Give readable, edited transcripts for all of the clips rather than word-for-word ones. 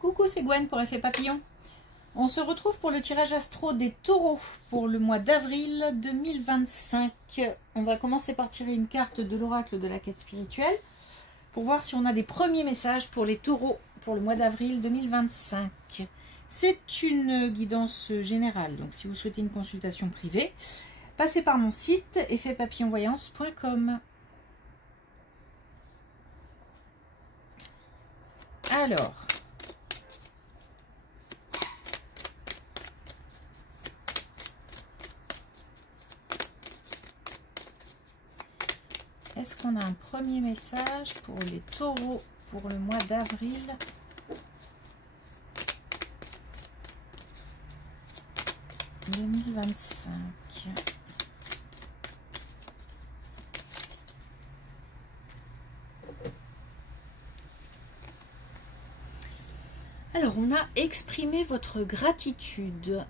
Coucou, c'est Gwen pour Effet Papillon. On se retrouve pour le tirage astro des taureaux pour le mois d'avril 2025. On va commencer par tirer une carte de l'oracle de la quête spirituelle pour voir si on a des premiers messages pour les taureaux pour le mois d'avril 2025. C'est une guidance générale, donc si vous souhaitez une consultation privée, passez par mon site effetpapillonvoyance.com. Alors, est-ce qu'on a un premier message pour les taureaux pour le mois d'avril 2025? Alors, on a exprimé votre gratitude.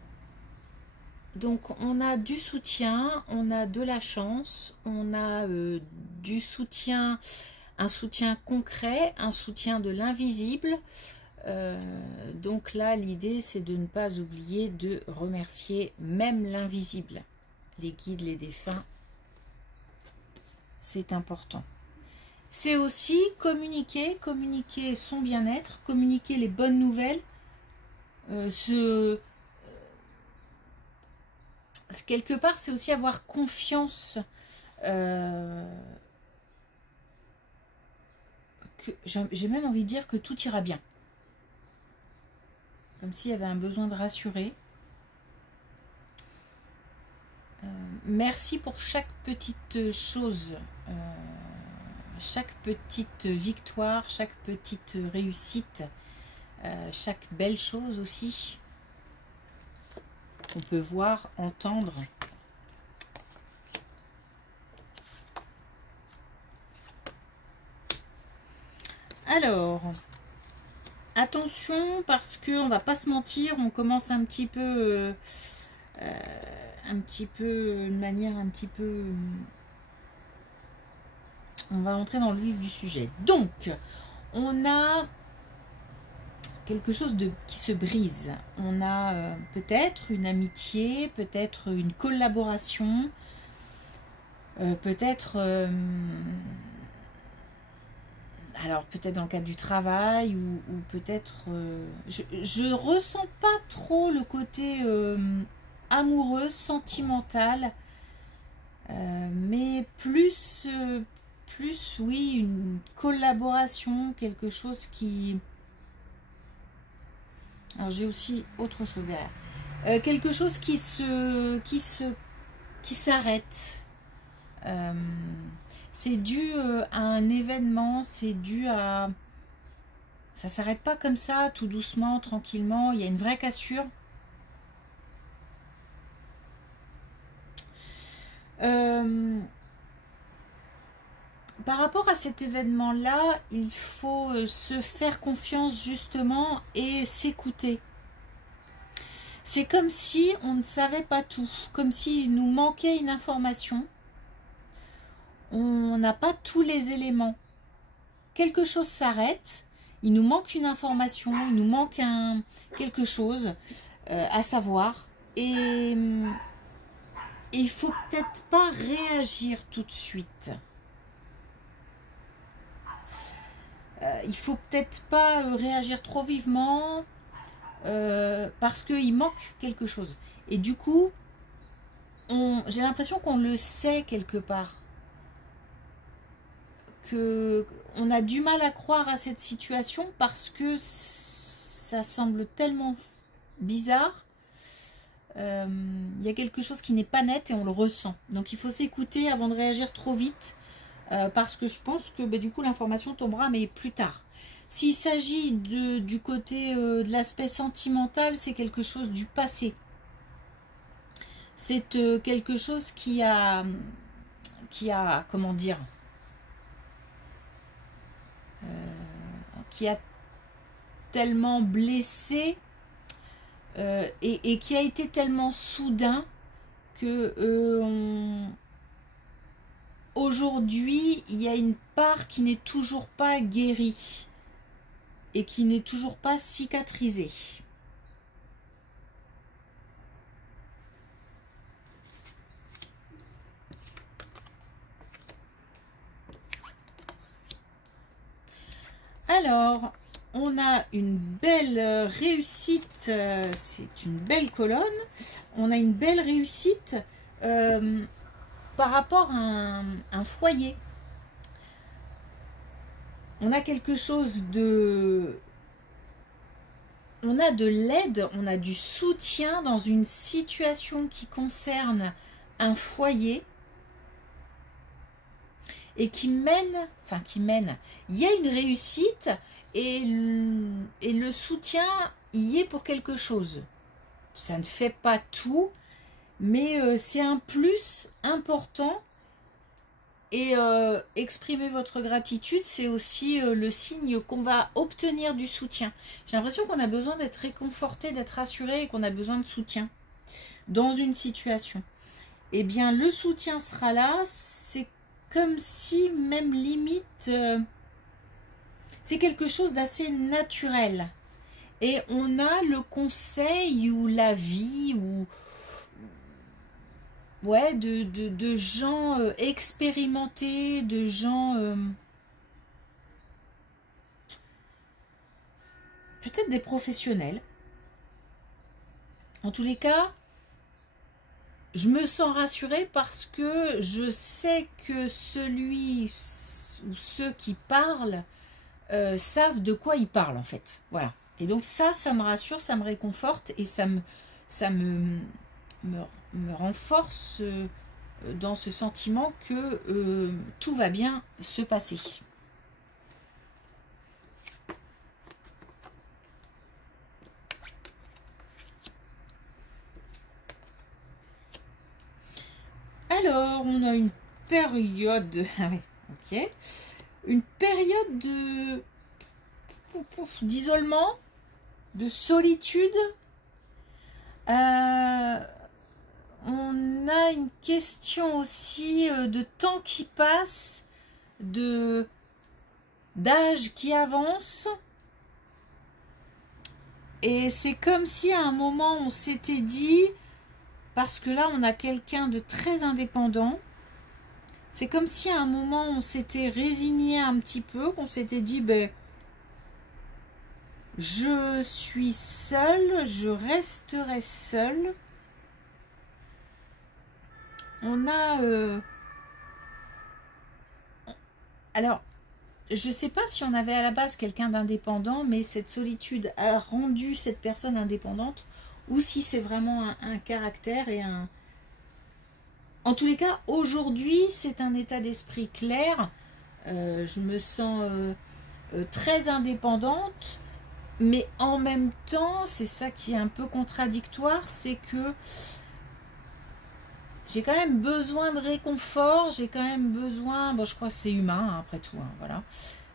Donc, on a du soutien, on a de la chance, on a du soutien, un soutien concret, un soutien de l'invisible. Donc là, l'idée, c'est de ne pas oublier de remercier même l'invisible. Les guides, les défunts, c'est important. C'est aussi communiquer son bien-être, communiquer les bonnes nouvelles, quelque part, c'est aussi avoir confiance j'ai même envie de dire que tout ira bien. Comme s'il y avait un besoin de rassurer. Merci pour chaque petite chose, chaque petite victoire, chaque petite réussite, chaque belle chose aussi. On peut voir, entendre. Alors, attention parce que on va pas se mentir, on commence un petit peu, de manière un petit peu. On va entrer dans le vif du sujet. Donc, on a quelque chose qui se brise. On a peut-être une amitié, peut-être une collaboration, peut-être alors peut-être dans le cadre du travail ou peut-être je ressens pas trop le côté amoureux, sentimental, mais plus oui, une collaboration, quelque chose qui... Alors j'ai aussi autre chose derrière. Quelque chose qui s'arrête. C'est dû à un événement, c'est dû à... Ça s'arrête pas comme ça, tout doucement, tranquillement. Il y a une vraie cassure. Par rapport à cet événement-là, il faut se faire confiance justement et s'écouter. C'est comme si on ne savait pas tout, comme s'il nous manquait une information. On n'a pas tous les éléments. Quelque chose s'arrête, il nous manque une information, il nous manque quelque chose à savoir. Et il faut peut-être pas réagir tout de suite. Il faut peut-être pas réagir trop vivement parce qu'il manque quelque chose. Et du coup, j'ai l'impression qu'on le sait quelque part. On a du mal à croire à cette situation parce que ça semble tellement bizarre. Il y a quelque chose qui n'est pas net et on le ressent. Donc il faut s'écouter avant de réagir trop vite. Parce que je pense que du coup l'information tombera mais plus tard. S'il s'agit du côté de l'aspect sentimental, c'est quelque chose du passé. C'est quelque chose qui a comment dire, qui a tellement blessé et qui a été tellement soudain que aujourd'hui, il y a une part qui n'est toujours pas guérie. et qui n'est toujours pas cicatrisé. Alors, on a une belle réussite, c'est une belle colonne, on a une belle réussite par rapport à un foyer. On a quelque chose de... On a de l'aide, on a du soutien dans une situation qui concerne un foyer et qui mène, il y a une réussite et le soutien y est pour quelque chose. Ça ne fait pas tout, mais c'est un plus important. Et exprimer votre gratitude, c'est aussi le signe qu'on va obtenir du soutien. J'ai l'impression qu'on a besoin d'être réconforté, d'être rassuré et qu'on a besoin de soutien dans une situation. Eh bien, le soutien sera là. C'est comme si, même limite, c'est quelque chose d'assez naturel. Et on a le conseil ou l'avis ou... ouais, de gens expérimentés, de gens peut-être des professionnels. En tous les cas, je me sens rassurée parce que je sais que celui ou ceux qui parlent savent de quoi ils parlent en fait. Voilà. Et donc ça me rassure, ça me réconforte et ça me renforce dans ce sentiment que tout va bien se passer. Alors, on a une période, ok, une période d'isolement, de solitude. On a une question aussi de temps qui passe, d'âge qui avance. Et c'est comme si à un moment on s'était dit, parce que là on a quelqu'un de très indépendant, c'est comme si à un moment on s'était résigné un petit peu, qu'on s'était dit, ben, je suis seule, je resterai seule. On a... alors, je ne sais pas si on avait à la base quelqu'un d'indépendant, mais cette solitude a rendu cette personne indépendante, ou si c'est vraiment un caractère et un... En tous les cas, aujourd'hui, c'est un état d'esprit clair. Je me sens très indépendante, mais en même temps, c'est ça qui est un peu contradictoire, c'est que j'ai quand même besoin de réconfort, j'ai quand même besoin, bon je crois que c'est humain hein, après tout, hein, voilà,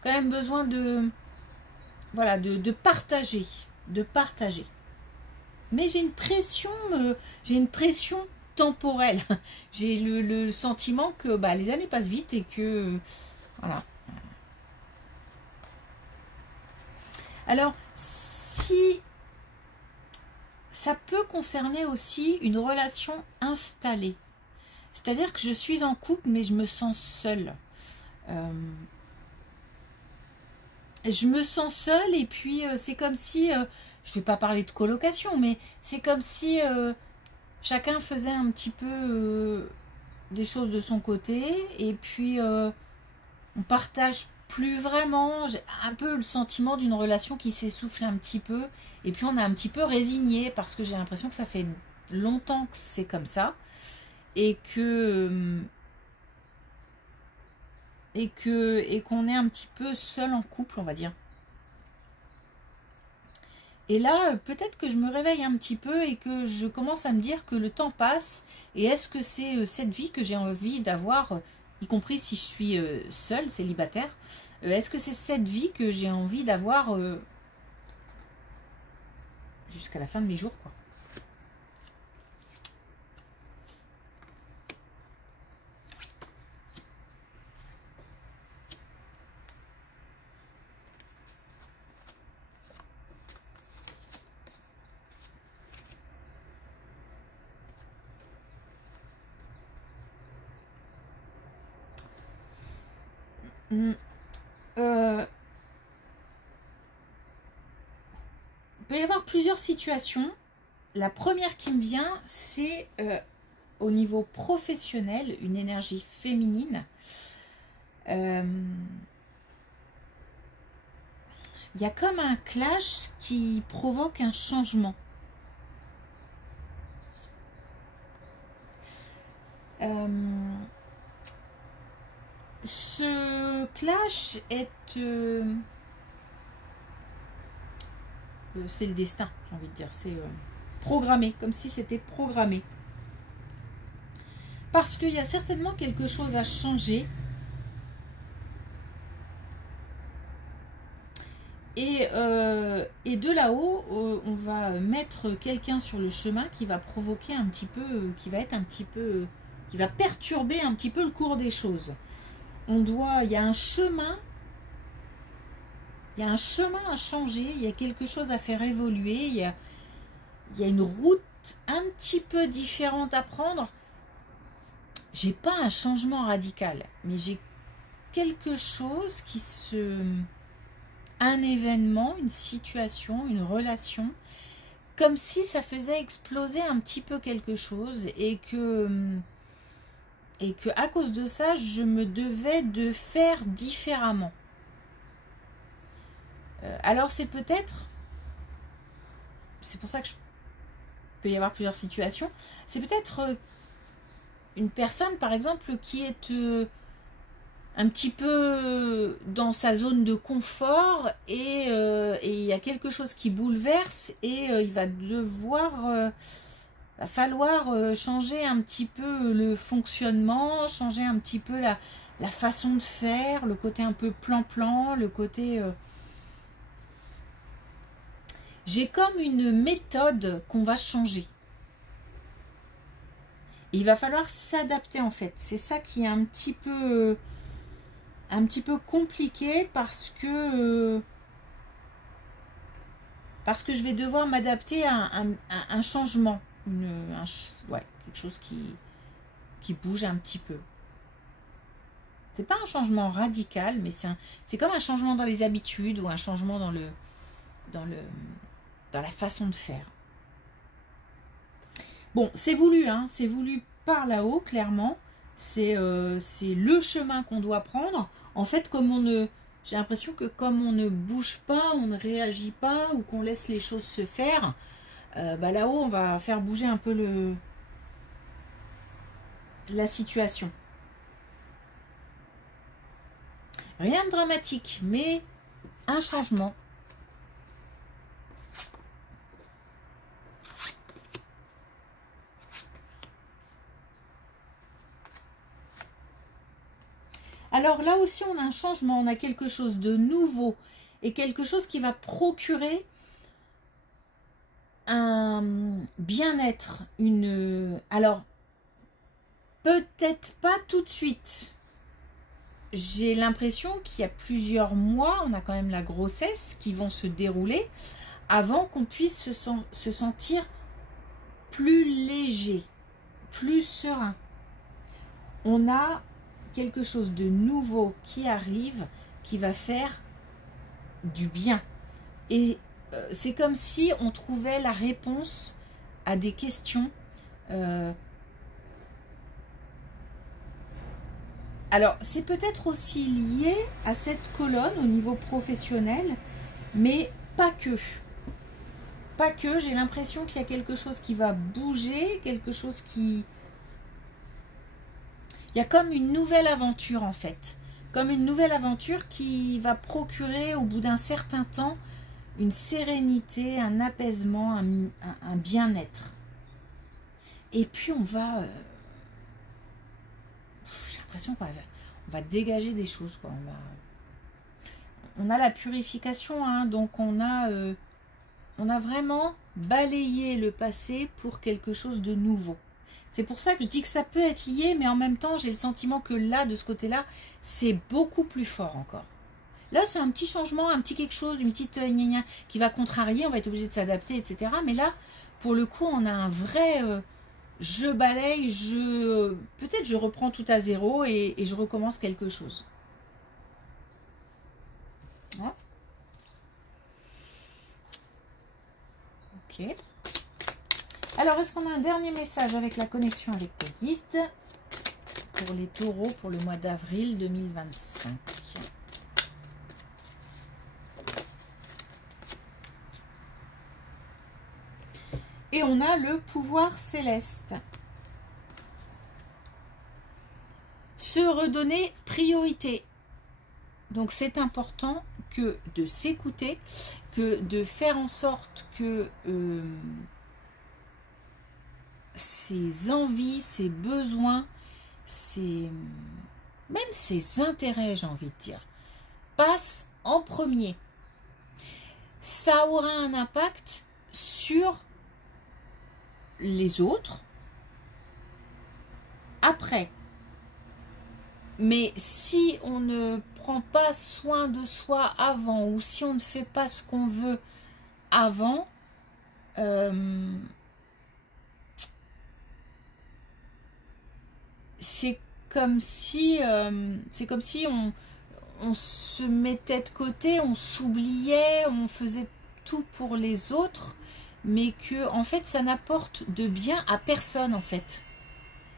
quand même besoin de, voilà, de partager, Mais j'ai une pression temporelle, j'ai le sentiment que bah, les années passent vite et que, voilà. Alors, si ça peut concerner aussi une relation installée, c'est-à-dire que je suis en couple, mais je me sens seule. Je me sens seule et puis c'est comme si, je ne vais pas parler de colocation, mais c'est comme si chacun faisait un petit peu des choses de son côté et puis on partage plus vraiment. J'ai un peu le sentiment d'une relation qui s'essouffle un petit peu et puis on a un petit peu résigné parce que j'ai l'impression que ça fait longtemps que c'est comme ça. Et qu'on est un petit peu seul en couple, on va dire. Et là, peut-être que je me réveille un petit peu et que je commence à me dire que le temps passe. Et est-ce que c'est cette vie que j'ai envie d'avoir, y compris si je suis seule, célibataire, est-ce que c'est cette vie que j'ai envie d'avoir jusqu'à la fin de mes jours, quoi. il peut y avoir plusieurs situations. La première qui me vient, c'est au niveau professionnel, une énergie féminine. Il y a comme un clash qui provoque un changement. Ce clash est... c'est le destin, j'ai envie de dire. C'est programmé, comme si c'était programmé. Parce qu'il y a certainement quelque chose à changer. Et de là-haut, on va mettre quelqu'un sur le chemin qui va provoquer un petit peu, qui va être un petit peu, qui va perturber un petit peu le cours des choses. Il y a un chemin, à changer, il y a quelque chose à faire évoluer, il y a une route un petit peu différente à prendre. J'ai pas un changement radical, mais j'ai quelque chose un événement, une situation, une relation, comme si ça faisait exploser un petit peu quelque chose et que à cause de ça, je me devais de faire différemment. Alors c'est pour ça que peut y avoir plusieurs situations, c'est peut-être une personne par exemple qui est un petit peu dans sa zone de confort et il y a quelque chose qui bouleverse et il va falloir changer un petit peu le fonctionnement, changer un petit peu la façon de faire, le côté un peu plan-plan, le côté... J'ai comme une méthode qu'on va changer. Et il va falloir s'adapter en fait. C'est ça qui est un petit peu compliqué parce que je vais devoir m'adapter à un changement. Quelque chose qui bouge un petit peu. C'est pas un changement radical, mais c'est comme un changement dans les habitudes ou un changement dans la façon de faire. Bon, c'est voulu, hein, c'est voulu par là-haut, clairement. C'est le chemin qu'on doit prendre. En fait, j'ai l'impression que comme on ne bouge pas, on ne réagit pas ou qu'on laisse les choses se faire, là-haut, on va faire bouger un peu la situation. Rien de dramatique, mais un changement. Alors là aussi, on a un changement, on a quelque chose de nouveau et quelque chose qui va procurer un bien-être, alors, peut-être pas tout de suite. J'ai l'impression qu'il y a plusieurs mois, on a quand même la grossesse qui vont se dérouler avant qu'on puisse se sentir plus léger, plus serein. On a quelque chose de nouveau qui arrive, qui va faire du bien. Et c'est comme si on trouvait la réponse à des questions. Alors, c'est peut-être aussi lié à cette colonne au niveau professionnel, mais pas que. Pas que, j'ai l'impression qu'il y a quelque chose qui va bouger, quelque chose qui... Il y a comme une nouvelle aventure en fait. Comme une nouvelle aventure qui va procurer au bout d'un certain temps une sérénité, un apaisement, un bien-être. Et puis on va... j'ai l'impression qu'on va dégager des choses, quoi. On a la purification, hein, donc on a vraiment balayé le passé pour quelque chose de nouveau. C'est pour ça que je dis que ça peut être lié, mais en même temps, j'ai le sentiment que là, de ce côté-là, c'est beaucoup plus fort encore. Là, c'est un petit changement, un petit quelque chose, une petite gna qui va contrarier, on va être obligé de s'adapter, etc. Mais là, pour le coup, on a un vrai... je balaye, peut-être je reprends tout à zéro et je recommence quelque chose. Ouais. Ok. Alors, est-ce qu'on a un dernier message avec la connexion avec tes guides pour les taureaux pour le mois d'avril 2025? Et on a le pouvoir céleste. Se redonner priorité. Donc c'est important que de s'écouter, que de faire en sorte que ses envies, ses besoins, même ses intérêts, j'ai envie de dire, passent en premier. Ça aura un impact sur les autres après. Mais si on ne prend pas soin de soi avant, ou si on ne fait pas ce qu'on veut avant, c'est comme si on se mettait de côté, on s'oubliait, on faisait tout pour les autres, mais que en fait ça n'apporte de bien à personne en fait.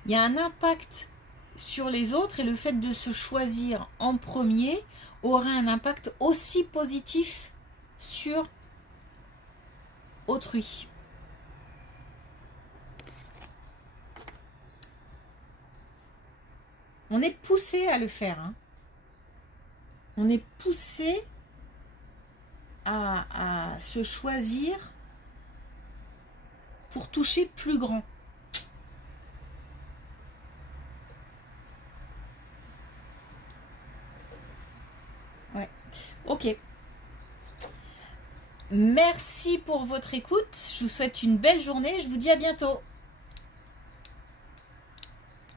Il y a un impact sur les autres et le fait de se choisir en premier aura un impact aussi positif sur autrui. On est poussé à le faire. Hein. On est poussé à se choisir pour toucher plus grand. Ouais. Ok. Merci pour votre écoute. Je vous souhaite une belle journée. Je vous dis à bientôt.